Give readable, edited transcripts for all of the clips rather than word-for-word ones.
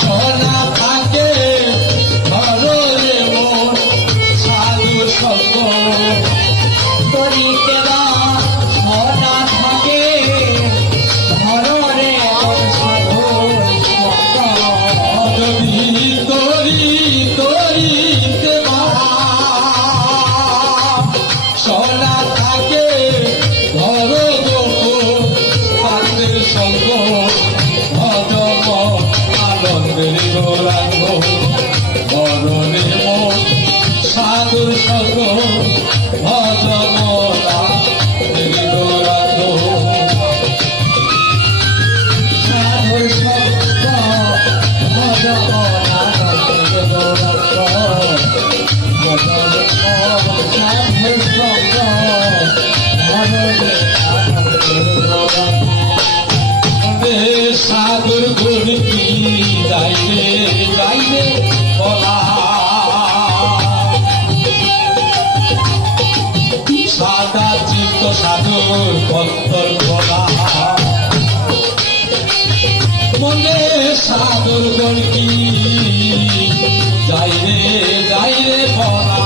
সোনা থাকে ঘরে মোর সাধু সঙ্গ তরিতে বা সোনা থাকে ঘরে মোর সাধু সঙ্গ যদি তরিতে বা সোনা থাকে ঘর সাধুর সঙ্গ ভজম আনন্দের গৌরাঙ্গ বরণে মোর সাধুর সঙ্গ ভজম গৌরাঙ্গ সাধুর সঙ্গ ভজম আনন্দের গৌরাঙ্গ সাধুর সঙ্গ সাধুর গুণ কি যাইবে যাইবে বলা সাদা চিত্ত সাধুর অন্তর বলা মনে সাধুর গুণ কি যাইবে যাইবে বলা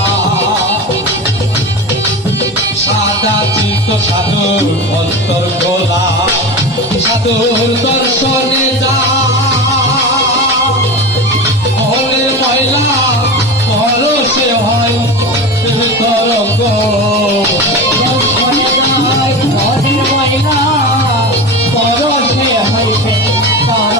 সাদা চিত্ত সাধুর অন্তর গোলা সাধুর দর্শনে